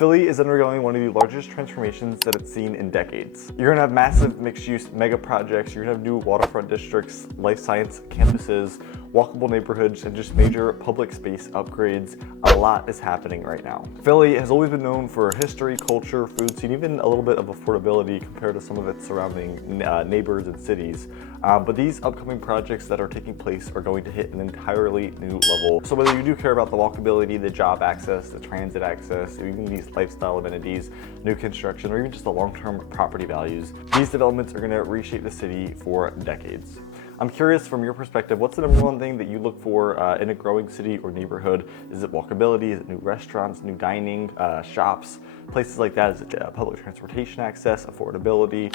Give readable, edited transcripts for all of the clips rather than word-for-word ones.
Philly is undergoing one of the largest transformations that it's seen in decades. You're gonna have massive mixed-use mega projects, you're gonna have new waterfront districts, life science campuses, walkable neighborhoods, and just major public space upgrades. A lot is happening right now. Philly has always been known for history, culture, food scene, even a little bit of affordability compared to some of its surrounding neighbors and cities. But these upcoming projects that are taking place are going to hit an entirely new level. So whether you do care about the walkability, the job access, the transit access, even these lifestyle amenities, new construction, or even just the long-term property values, these developments are going to reshape the city for decades. I'm curious from your perspective, what's the number one thing that you look for in a growing city or neighborhood? Is it walkability? Is it new restaurants, new dining, shops, places like that? Is it public transportation access, affordability?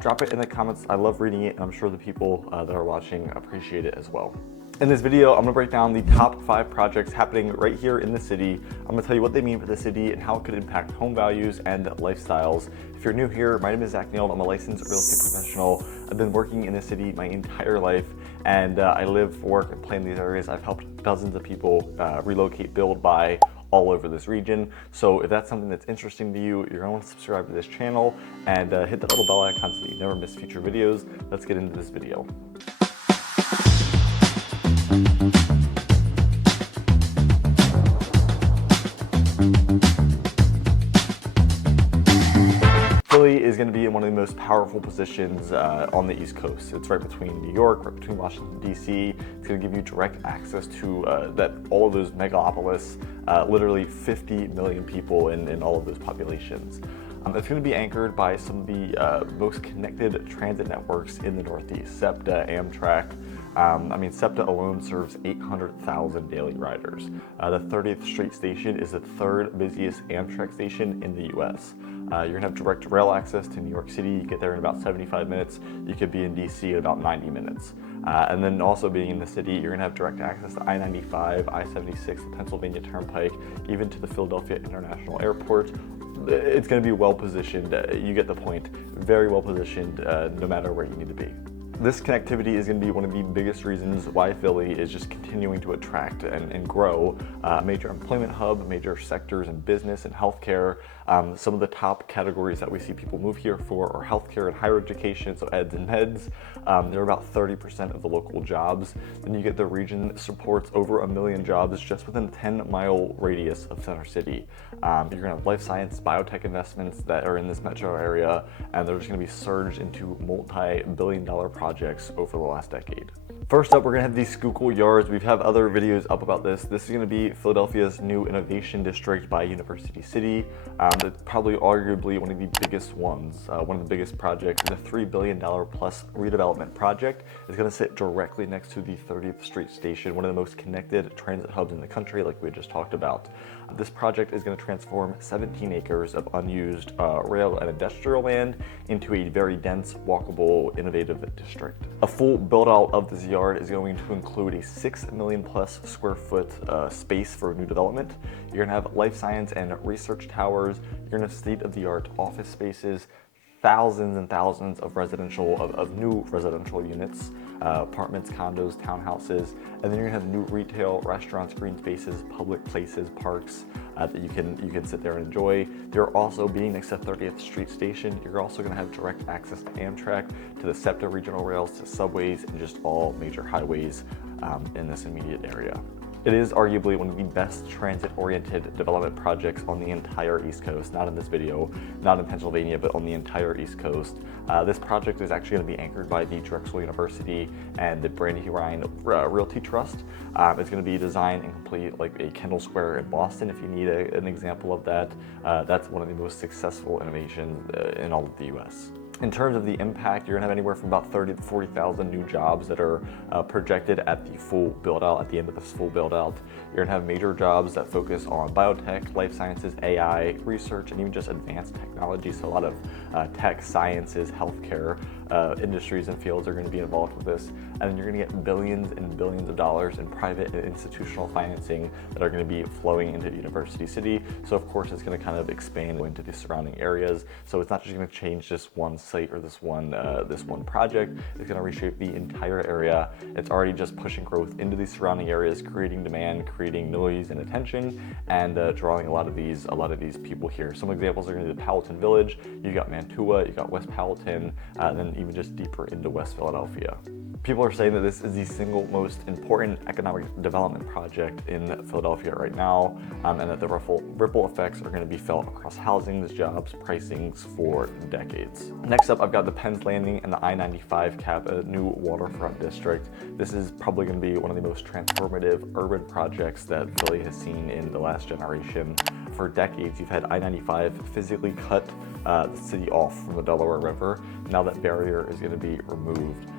Drop it in the comments. I love reading it, and I'm sure the people that are watching appreciate it as well. In this video, I'm gonna break down the top 5 projects happening right here in the city. I'm gonna tell you what they mean for the city and how it could impact home values and lifestyles. If you're new here, my name is Zach Neild. I'm a licensed real estate professional. I've been working in the city my entire life, and I live, work, and play in these areas. I've helped dozens of people relocate, build, buy all over this region. So if that's something that's interesting to you, you're gonna want to subscribe to this channel and hit that little bell icon so that you never miss future videos. Let's get into this video. Philly is going to be in one of the most powerful positions on the East Coast. It's right between New York, right between Washington, D.C. It's going to give you direct access to all of those megalopolis, literally 50 million people in all of those populations. It's going to be anchored by some of the most connected transit networks in the Northeast, SEPTA, Amtrak. SEPTA alone serves 800,000 daily riders. The 30th Street station is the 3rd busiest Amtrak station in the U.S. You're gonna have direct rail access to New York City. You get there in about 75 minutes. You could be in DC in about 90 minutes. And then also being in the city, you're gonna have direct access to I-95, I-76, the Pennsylvania Turnpike, even to the Philadelphia International Airport. It's gonna be well positioned. You get the point. Very well positioned, no matter where you need to be. This connectivity is going to be one of the biggest reasons why Philly is just continuing to attract and grow. Major employment hub, major sectors in business and healthcare. Some of the top categories that we see people move here for are healthcare and higher education, so eds and meds. They're about 30% of the local jobs. Then you get the region supports over 1 million jobs just within a 10-mile radius of Center City. You're going to have life science, biotech investments that are in this metro area, and they're just going to be surged into multi-billion-dollar projects over the last decade. First up, we're gonna have the Schuylkill Yards. We've had other videos up about this. This is gonna be Philadelphia's new innovation district by University City. It's probably arguably one of the biggest ones, one of the biggest projects. The $3 billion plus redevelopment project is gonna sit directly next to the 30th Street station, one of the most connected transit hubs in the country, like we just talked about. This project is gonna transform 17 acres of unused rail and industrial land into a very dense, walkable, innovative district. A full build out of this yard is going to include a 6 million plus square foot space for new development. You're gonna have life science and research towers. You're gonna have state-of-the-art office spaces, thousands and thousands of new residential units, apartments, condos, townhouses, and then you're gonna have new retail, restaurants, green spaces, public places, parks that you can sit there and enjoy. You're also, being next to 30th Street Station, you're also gonna have direct access to Amtrak, to the SEPTA regional rails, to subways, and just all major highways in this immediate area. It is arguably one of the best transit-oriented development projects on the entire East Coast, not in this video, not in Pennsylvania, but on the entire East Coast. This project is actually going to be anchored by the Drexel University and the Brandy Ryan Realty Trust. It's going to be designed and complete like a Kendall Square in Boston, if you need an example of that. That's one of the most successful innovations in all of the US. In terms of the impact, you're gonna have anywhere from about 30,000 to 40,000 new jobs that are projected at the full build out, at the end of this full build out. You're gonna have major jobs that focus on biotech, life sciences, AI, research, and even just advanced technology. So a lot of tech, sciences, healthcare. industries and fields are going to be involved with this. And then you're going to get billions and billions of dollars in private and institutional financing that are going to be flowing into University City. So of course it's going to kind of expand into the surrounding areas. So it's not just going to change this one site or this one project. It's going to reshape the entire area. It's already just pushing growth into these surrounding areas, creating demand, creating noise and attention, and drawing a lot of these people here. Some examples are going to be the Powelton Village. You got Mantua, you got West Powelton, and then even just deeper into West Philadelphia. People are saying that this is the single most important economic development project in Philadelphia right now, and that the ripple effects are going to be felt across housings, jobs, pricings for decades. Next up, I've got the Penn's Landing and the I-95 cap, a new waterfront district. This is probably going to be one of the most transformative urban projects that Philly has seen in the last generation. For decades, you've had I-95 physically cut the city off from the Delaware River. Now that barrier is going to be removed.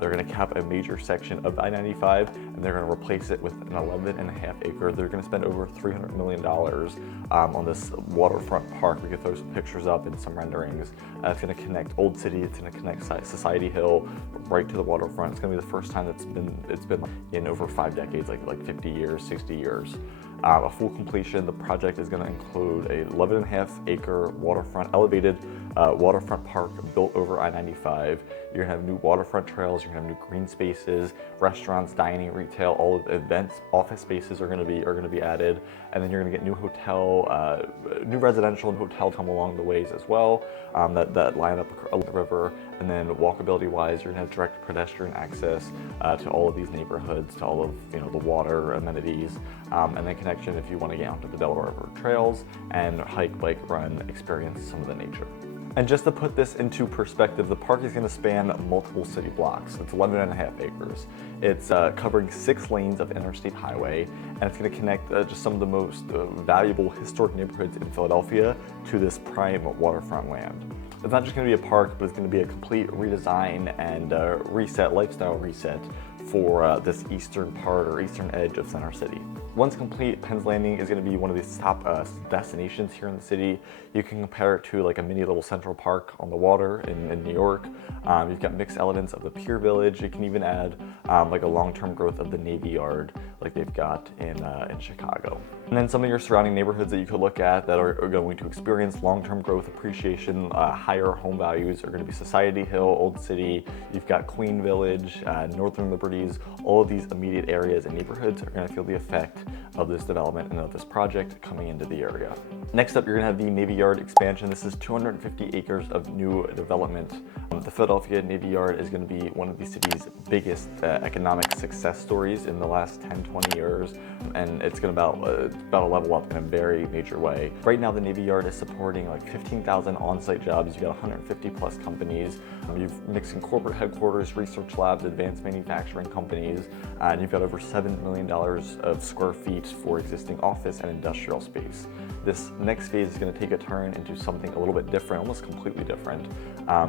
They're going to cap a major section of I-95, and they're going to replace it with an 11.5 acre. They're going to spend over $300 million on this waterfront park. We could throw some pictures up and some renderings. It's going to connect Old City. It's going to connect Society Hill right to the waterfront. It's going to be the first time it's been in over 5 decades, like 50 years, 60 years. A full completion, the project is going to include a 11.5 acre waterfront, elevated waterfront park built over I-95. You're going to have new waterfront trails, you're going to have new green spaces, restaurants, dining, retail, all of the events, office spaces are going to be added, and then you're going to get new hotel, new residential and hotel come along the ways as well, that line up along the river. And then walkability wise, you're going to have direct pedestrian access to all of these neighborhoods, to all of the water amenities, and then connection if you want to get onto the Delaware River trails and hike, bike, run, experience some of the nature. And just to put this into perspective, the park is going to span multiple city blocks. It's 11.5 acres. It's covering 6 lanes of interstate highway, and it's going to connect just some of the most valuable historic neighborhoods in Philadelphia to this prime waterfront land. It's not just going to be a park, but it's going to be a complete redesign and lifestyle reset for this eastern part or eastern edge of Center City. Once complete, Penn's Landing is going to be one of these top destinations here in the city. You can compare it to like a mini little Central Park on the water in New York. You've got mixed elements of the Pier Village. You can even add like a long-term growth of the Navy Yard like they've got in Chicago. And then some of your surrounding neighborhoods that you could look at that are going to experience long-term growth, appreciation, higher home values are going to be Society Hill, Old City. You've got Queen Village, Northern Liberties. All of these immediate areas and neighborhoods are going to feel the effect of this development and of this project coming into the area. Next up, you're going to have the Navy Yard expansion. This is 250 acres of new development. The Philadelphia Navy Yard is going to be one of the city's biggest economic success stories in the last 10-20 years, and it's going to about to level up in a very major way. Right now, the Navy Yard is supporting like 15,000 on-site jobs. You've got 150 plus companies. You've mixing corporate headquarters, research labs, advanced manufacturing companies, and you've got over $7 million of square feet for existing office and industrial space. This next phase is going to take a turn into something a little bit different, almost completely different.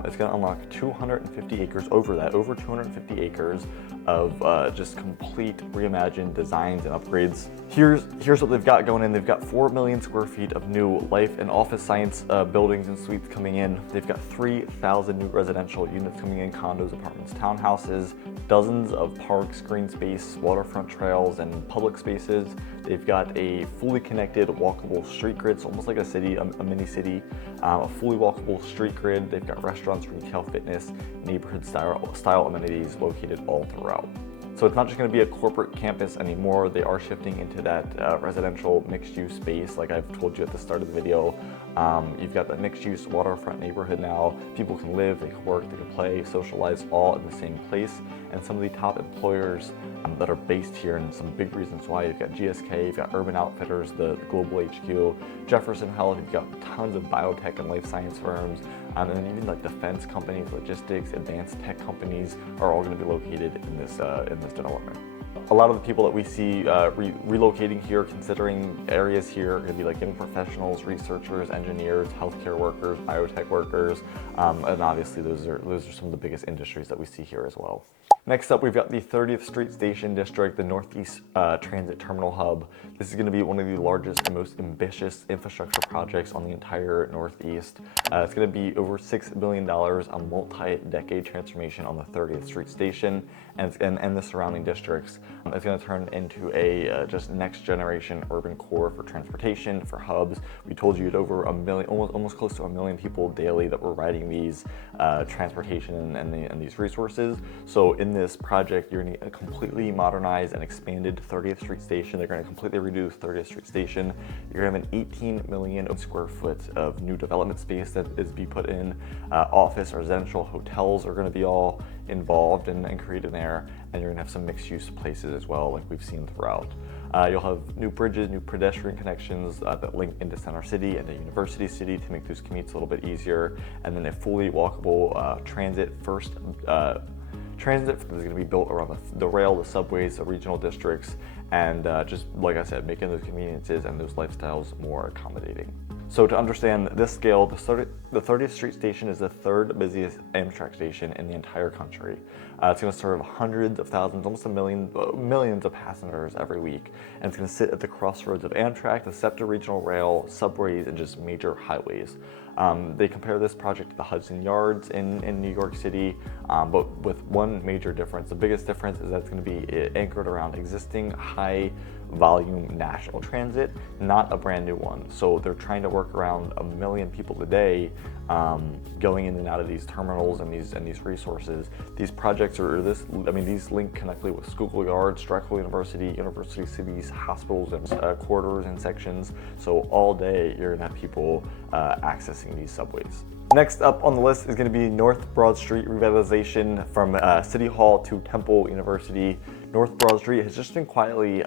It's going to unlock 250 acres, over 250 acres of just complete reimagined designs and upgrades. Here's what they've got going in. They've got 4 million square feet of new life and office science buildings and suites coming in. They've got 3,000 new residential units coming in, condos, apartments, townhouses, dozens of parks, green space, waterfront trails, and public spaces. They've got a fully connected walkable street grid, so almost like a city, a mini city, a fully walkable street grid. They've got restaurants, retail, fitness, neighborhood style amenities located all throughout. So it's not just going to be a corporate campus anymore. They are shifting into that residential mixed-use space, like I've told you at the start of the video. You've got that mixed-use waterfront neighborhood now. People can live, they can work, they can play, socialize all in the same place. And some of the top employers that are based here, and some big reasons why. You've got GSK, you've got Urban Outfitters, the global HQ, Jefferson Health. You've got tons of biotech and life science firms, and then even like defense companies, logistics, advanced tech companies are all going to be located in this development. A lot of the people that we see relocating here, considering areas here, are going to be like young professionals, researchers, engineers, healthcare workers, biotech workers, and obviously those are some of the biggest industries that we see here as well. Next up, we've got the 30th Street Station District, the Northeast Transit Terminal Hub. This is going to be one of the largest and most ambitious infrastructure projects on the entire Northeast. It's going to be over $6 billion, a multi-decade transformation on the 30th Street Station and the surrounding districts. It's going to turn into a just next generation urban core for transportation, for hubs. We told you it's over a million, almost close to a million people daily that were riding these transportation and these resources. So in this project, you're going to completely modernize and expanded 30th Street Station. They're going to completely redo 30th Street Station. You're going to have an 18 million square foot of new development space that is be put in. Office, residential, hotels are going to be all involved and created there, and you're going to have some mixed-use places as well, like we've seen throughout. You'll have new bridges, new pedestrian connections that link into Center City and the University City to make those commutes a little bit easier, and then a fully walkable transit is going to be built around the rail, the subways, the regional districts, and just like I said, making those conveniences and those lifestyles more accommodating. So to understand this scale, the 30th Street Station is the third busiest Amtrak station in the entire country. It's going to serve hundreds of thousands, almost millions of passengers every week. And it's going to sit at the crossroads of Amtrak, the SEPTA Regional Rail, subways, and just major highways. They compare this project to the Hudson Yards in New York City, but with one major difference. The biggest difference is that it's going to be anchored around existing high volume national transit, not a brand new one. So they're trying to work around a million people a day going in and out of these terminals and these resources. These projects these link connectly with Schuylkill Yards, Drexel University, University Cities, hospitals, and corridors and sections. So all day you're gonna have people accessing these subways. Next up on the list is going to be North Broad Street revitalization from City Hall to Temple University. North Broad Street has just been quietly,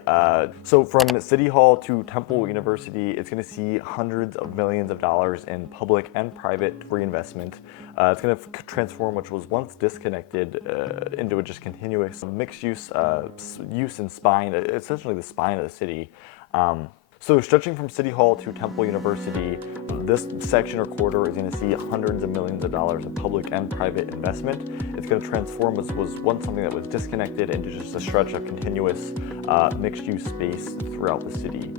so from City Hall to Temple University, it's going to see hundreds of millions of dollars in public and private reinvestment. It's going to transform what was once disconnected into a just continuous mixed use and spine, essentially the spine of the city. So stretching from City Hall to Temple University, this section or corridor is going to see hundreds of millions of dollars of public and private investment. It's going to transform what was once something that was disconnected into just a stretch of continuous mixed-use space throughout the city.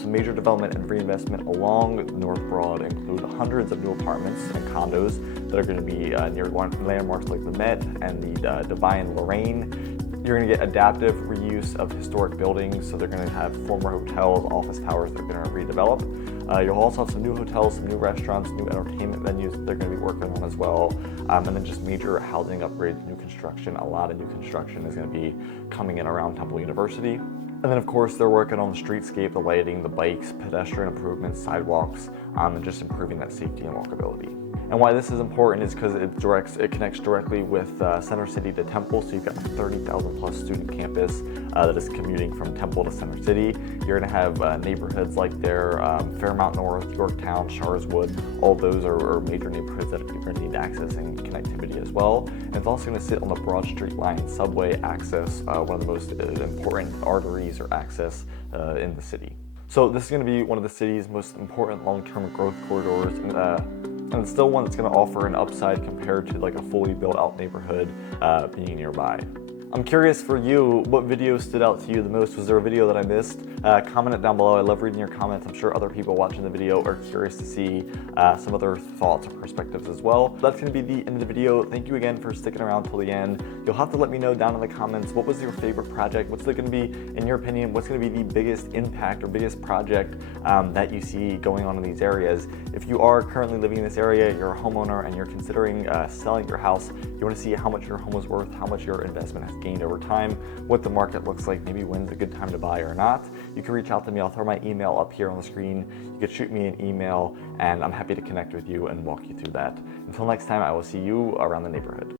Some major development and reinvestment along North Broad include hundreds of new apartments and condos that are going to be near landmarks like the Met and the Divine Lorraine. You're going to get adaptive reuse of historic buildings, so they're going to have former hotels, office towers they're going to redevelop. You'll also have some new hotels, some new restaurants, new entertainment venues that they're going to be working on as well, and then just major housing upgrades, new construction. A lot of new construction is going to be coming in around Temple University. And then of course they're working on the streetscape, the lighting, the bikes, pedestrian improvements, sidewalks, and just improving that safety and walkability. And why this is important is because it connects directly with Center City to Temple, so you've got a 30,000 plus student campus that is commuting from Temple to Center City. You're going to have neighborhoods like there, Fairmount North, Yorktown, Sharswood. All those are major neighborhoods that people are going to need access and connectivity as well. And it's also going to sit on the Broad Street line subway access, one of the most important arteries or access in the city. So this is going to be one of the city's most important long-term growth corridors, and it's still one that's going to offer an upside compared to like a fully built out neighborhood being nearby. I'm curious for you, what video stood out to you the most? Was there a video that I missed? Comment it down below. I love reading your comments. I'm sure other people watching the video are curious to see some other thoughts or perspectives as well. That's going to be the end of the video. Thank you again for sticking around till the end. You'll have to let me know down in the comments, what was your favorite project? What's going to be, in your opinion, what's going to be the biggest impact or biggest project that you see going on in these areas? If you are currently living in this area, you're a homeowner and you're considering selling your house, you want to see how much your home is worth, how much your investment has gained over time, what the market looks like, maybe when's a good time to buy or not, you can reach out to me. I'll throw my email up here on the screen. You can shoot me an email and I'm happy to connect with you and walk you through that. Until next time, I will see you around the neighborhood.